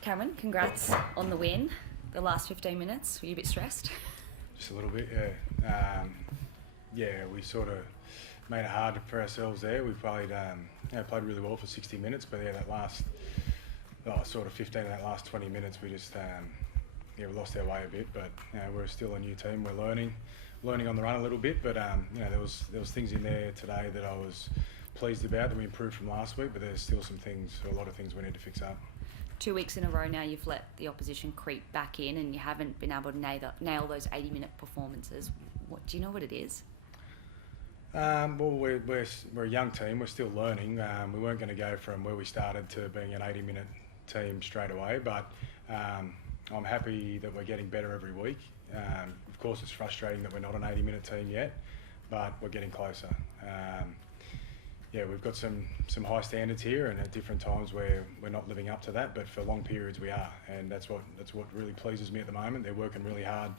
Cameron, congrats on the win. The last 15 minutes, were you a bit stressed? Just a little bit, yeah. We sort of made it hard for ourselves there. We played really well for 60 minutes, but yeah, that last sort of 15 of that last 20 minutes, we just we lost our way a bit. But we're still a new team. We're learning on the run a little bit. But there was things in there today that I was pleased about that we improved from last week. But there's still a lot of things we need to fix up. 2 weeks in a row now, you've let the opposition creep back in, and you haven't been able to nail those 80-minute performances. Do you know what it is? Well, we're a young team. We're still learning. We weren't going to go from where we started to being an 80-minute team straight away, but I'm happy that we're getting better every week. Of course, it's frustrating that we're not an 80-minute team yet, but we're getting closer. We've got some high standards here, and at different times we're not living up to that, but for long periods we are, and that's what really pleases me at the moment. They're working really hard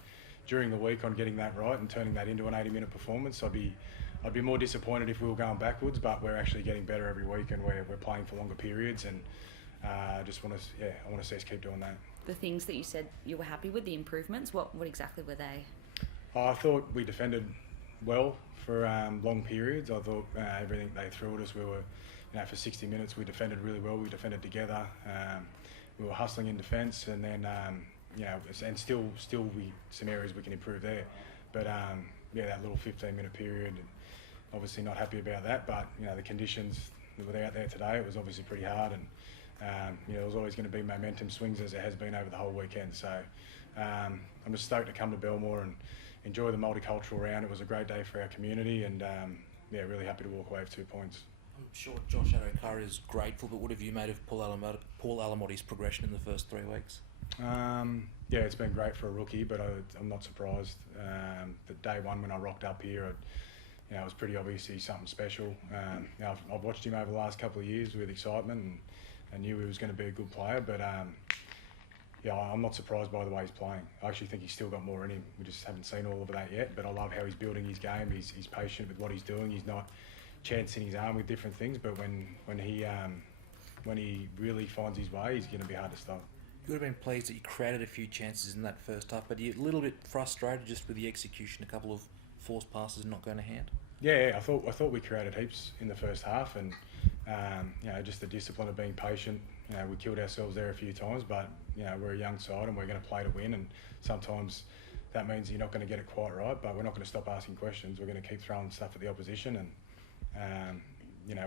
during the week on getting that right and turning that into an 80-minute performance. I'd be more disappointed if we were going backwards, but we're actually getting better every week, and we're playing for longer periods, and I want to see us keep doing that. The things that you said you were happy with, the improvements, what exactly were they? I thought we defended well for long periods. I thought everything they threw at us, we were, for 60 minutes we defended really well. We defended together. We were hustling in defence, and then and still some areas we can improve there. But that little 15-minute period, obviously not happy about that. But the conditions that were out there today, it was obviously pretty hard, and there was always going to be momentum swings as it has been over the whole weekend. So I'm just stoked to come to Belmore and enjoy the multicultural round. It was a great day for our community, and really happy to walk away with 2 points. I'm sure Josh Adokar is grateful, but what have you made of Paul Alamotti's progression in the first 3 weeks? It's been great for a rookie, but I'm not surprised. The day one when I rocked up here, it was pretty obvious he's something special. I've watched him over the last couple of years with excitement, and I knew he was going to be a good player, but I'm not surprised by the way he's playing. I actually think he's still got more in him. We just haven't seen all of that yet, but I love how he's building his game. He's patient with what he's doing. He's not chancing his arm with different things, but when he really finds his way, he's going to be hard to stop. You would have been pleased that you created a few chances in that first half, but you're a little bit frustrated just with the execution, a couple of forced passes not going to hand? Yeah, I thought we created heaps in the first half, and just the discipline of being patient. We killed ourselves there a few times, but we're a young side and we're going to play to win, and sometimes that means you're not going to get it quite right, but we're not going to stop asking questions. We're going to keep throwing stuff at the opposition, and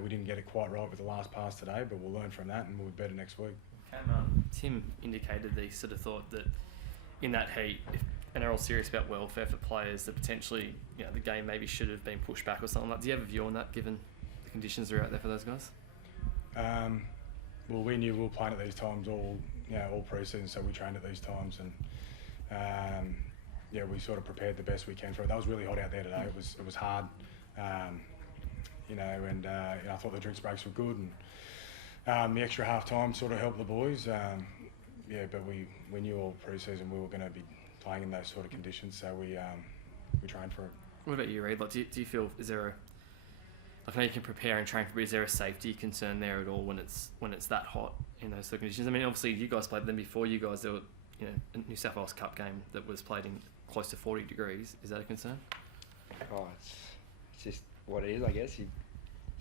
we didn't get it quite right with the last pass today, but we'll learn from that and we'll be better next week. Tim indicated that he sort of thought that in that heat, if they're all serious about welfare for players, that potentially the game maybe should have been pushed back or something like that. Do you have a view on that, given the conditions that are out there for those guys? Well, we knew we were playing at these times all pre-season, so we trained at these times, and we sort of prepared the best we can for it. That was really hot out there today. It was hard, and I thought the drinks breaks were good, and the extra half time sort of helped the boys. But we knew all pre-season we were going to be playing in those sort of conditions, so we trained for it. What about you, Reid? Like, do you feel, is there I know you can prepare and train for, but is there a safety concern there at all when it's that hot in those sort of conditions? I mean, obviously you guys played them before. You guys, there were a New South Wales Cup game that was played in close to 40 degrees. Is that a concern? Oh, it's just what it is, I guess.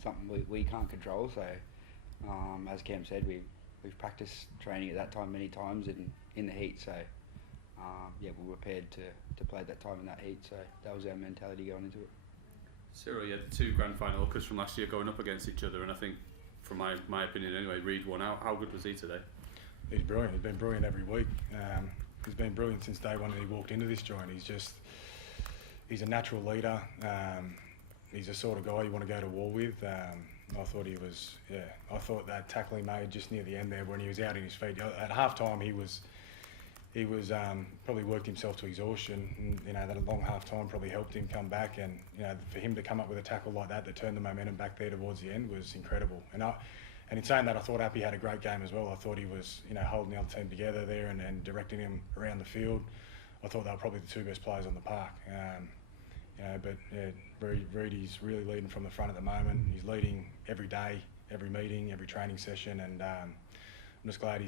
Something we can't control. So, as Cam said, we've practiced training at that time many times in the heat. So, we're prepared to play at that time in that heat. So that was our mentality going into it. Cyril, you had 2 grand final hookers from last year going up against each other, and I think, from my opinion anyway, Reid won out. How good was he today? He's brilliant. He's been brilliant every week. He's been brilliant since day one that he walked into this joint. He's a natural leader. He's the sort of guy you want to go to war with. I thought that tackle he made just near the end there when he was out in his feet. At half time he was probably worked himself to exhaustion, and that long half time probably helped him come back, and for him to come up with a tackle like that turned the momentum back there towards the end was incredible. And in saying that, I thought Appy had a great game as well. I thought he was holding the other team together there and directing him around the field. I thought they were probably the 2 best players on the park. Reedy's really leading from the front at the moment. He's leading every day, every meeting, every training session, and just glad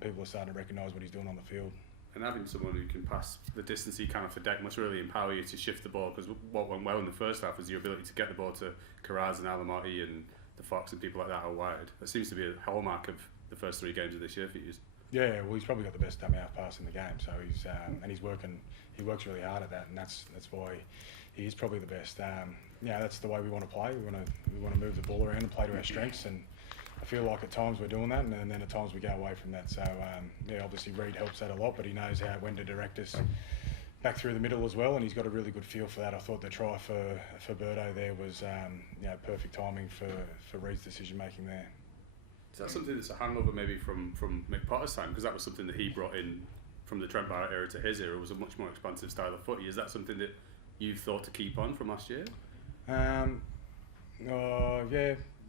people are starting to recognise what he's doing on the field. And having someone who can pass the distance he can off the deck must really empower you to shift the ball, because what went well in the first half was your ability to get the ball to Carraz and Alamati and the Fox and people like that are wide. That seems to be a hallmark of the first 3 games of this year for you. Yeah, well, he's probably got the best dummy half pass in the game, so he's and he's working. He works really hard at that, and that's why he is probably the best. That's the way we want to play. We want to move the ball around and play to our strengths, and I feel like at times we're doing that, and then at times we go away from that. So obviously Reid helps that a lot, but he knows when to direct us back through the middle as well, and he's got a really good feel for that. I thought the try for Birdo there was perfect timing for Reid's decision making there. Is that something that's a hangover maybe from Mick Potter's time? Because that was something that he brought in from the Trent Barrett era to his era, was a much more expansive style of footy. Is that something that you've thought to keep on from last year?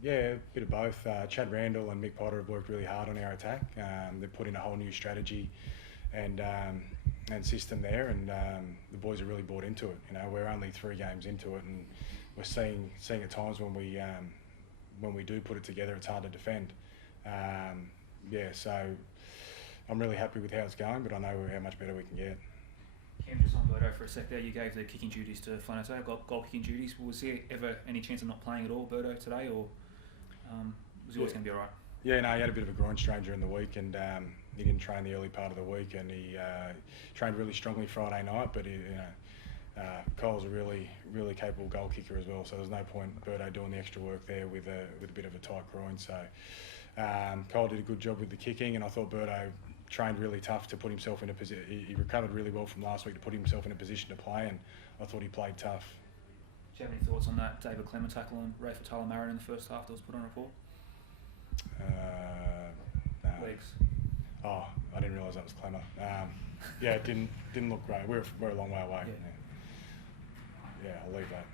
Yeah, a bit of both. Chad Randall and Mick Potter have worked really hard on our attack. They've put in a whole new strategy and system there, and the boys are really bought into it. We're only 3 games into it, and we're seeing at times when we do put it together, it's hard to defend. So I'm really happy with how it's going, but I know how much better we can get. Cam, just on Birdo for a sec there, you gave the kicking duties to Flanato, goal kicking duties. Was there ever any chance of not playing at all, Birdo, today, or was he always going to be alright? Yeah, no, he had a bit of a groin strain during the week, and he didn't train the early part of the week, and he trained really strongly Friday night, but Cole's a really, really capable goal kicker as well, so there's no point Birdo doing the extra work there with a bit of a tight groin. So Cole did a good job with the kicking, and I thought Birdo trained really tough to put himself in a position. He recovered really well from last week to put himself in a position to play, and I thought he played tough. Do you have any thoughts on that David Clement tackle on Rafe Talamarin in the first half that was put on report? No. Legs. Oh, I didn't realise that was Clemmer. It didn't look great. We're a long way away. Yeah. Yeah, I'll leave that.